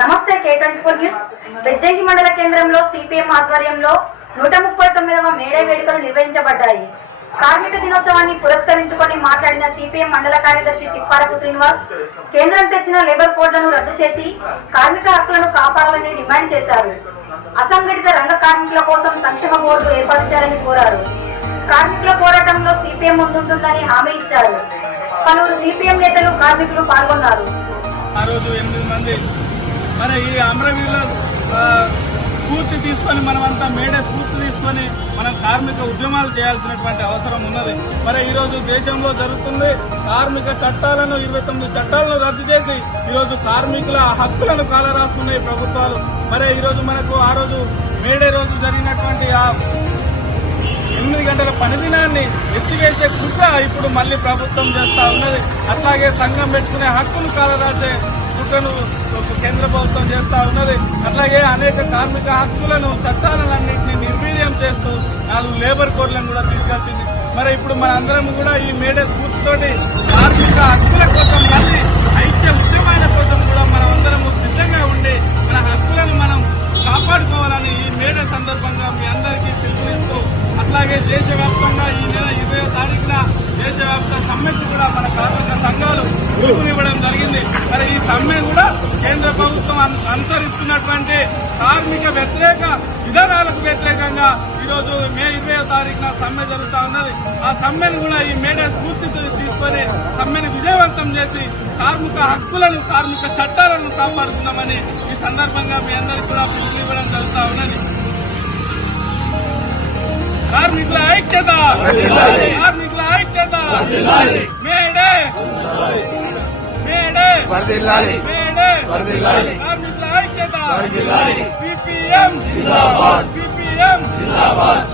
నమస్తే K twenty four news. Bejjanki మండల కేంద్రంలో సిపిఎం ఆధ్వర్యంలో నూట ముప్పై తొమ్మిదవ మేడే వేడుకలు నిర్వహించబడ్డాయి. కార్మిక దినోత్సవాన్ని పురస్కరించుకొని మాట్లాడిన సిపిఎం మండల కార్యదర్శి తిప్పారపు శ్రీనివాస్ కేంద్రం తెచ్చిన లేబర్ కోడ్లను రద్దు చేసి కార్మిక హక్కులను కాపాడాలని డిమాండ్ చేశారు. అసంఘటిత రంగ కార్మికుల కోసం సంక్షేమ బోర్డు ఏర్పరచాలని కోరారు. కార్మికుల పోరాటంలో సిపిఎం ముందుంటుందని హామీ ఇచ్చారు. పలువురు సిపిఎం నేతలు కార్మికులు పాల్గొన్నారు. ఆ రోజు ఎనిమిది మంది మరి ఈ అమరవీరుల స్ఫూర్తి తీసుకొని మనమంతా మేడే స్ఫూర్తి తీసుకొని మనం కార్మిక ఉద్యమాలు చేయాల్సినటువంటి అవసరం ఉన్నది. మరి ఈరోజు దేశంలో జరుగుతుంది కార్మిక చట్టాలను ఇరవై తొమ్మిది చట్టాలను రద్దు చేసి ఈరోజు కార్మికుల హక్కులను కాలరాస్తున్నాయి ప్రభుత్వాలు. మరి ఈరోజు మనకు ఆ రోజు మేడే రోజు జరిగినటువంటి ఆ ఎనిమిది గంటల పనిదినాన్ని ఎత్తివేసే కుట్ర ఇప్పుడు మళ్ళీ ప్రభుత్వం చేస్తా ఉన్నది. అట్లాగే సంఘం పెట్టుకునే హక్కును కాలరాసే కుట్రను కేంద్ర ప్రభుత్వం చేస్తా ఉన్నది. అట్లాగే అనేక కార్మిక హక్కులను చట్టాలన్నింటినీ నిర్వీర్యం చేస్తూ నాలుగు లేబర్ కోడ్లను కూడా తీసుకొచ్చింది మరి ఇప్పుడు మన అందరం కూడా ఈ మేడే స్ఫూర్తితోటి కార్మిక హక్కుల కోసం మళ్ళీ ఐక్య ఉద్యమాల కోసం కూడా మనం అందరము సిద్ధంగా ఉండి మన హక్కులను మనం కాపాడుకోవాలని ఈ మేడే సందర్భంగా మీ అందరికీ పిలుపునిస్తూ అట్లాగే దేశవ్యాప్తంగా ఈ నెల ఇరవై తారీఖున దేశవ్యాప్త సమ్మెకు కూడా మన సంఘాలు పిలుపునివ్వడం జరిగింది. మరి ఈ సమ్మె కూడా కేంద్ర ప్రభుత్వం అను- అనుసరిస్తున్నటువంటి కార్మిక వ్యతిరేక విధానాలకు వ్యతిరేకంగా ఈరోజు మే ఇరవై తారీఖున సమ్మె జరుగుతా ఉన్నది. ఆ సమ్మెను కూడా ఈ మేడే స్ఫూర్తితో తీసుకొని సమ్మెను విజయవంతం చేసి కార్మిక హక్కులను కార్మిక చట్టాలను కాపాడుకుందామని ఈ సందర్భంగా మీ అందరికీ కూడా పిలుపునివ్వడం జరుగుతా ఉన్నది. కార్మికుల ఐక్యత! కార్మికుల ఐక్యత! కార్మికుల ఐక్యత. వర్ధిల్లాలి సిపిఎం. జిందాబాద్. సిపిఎం. ధన్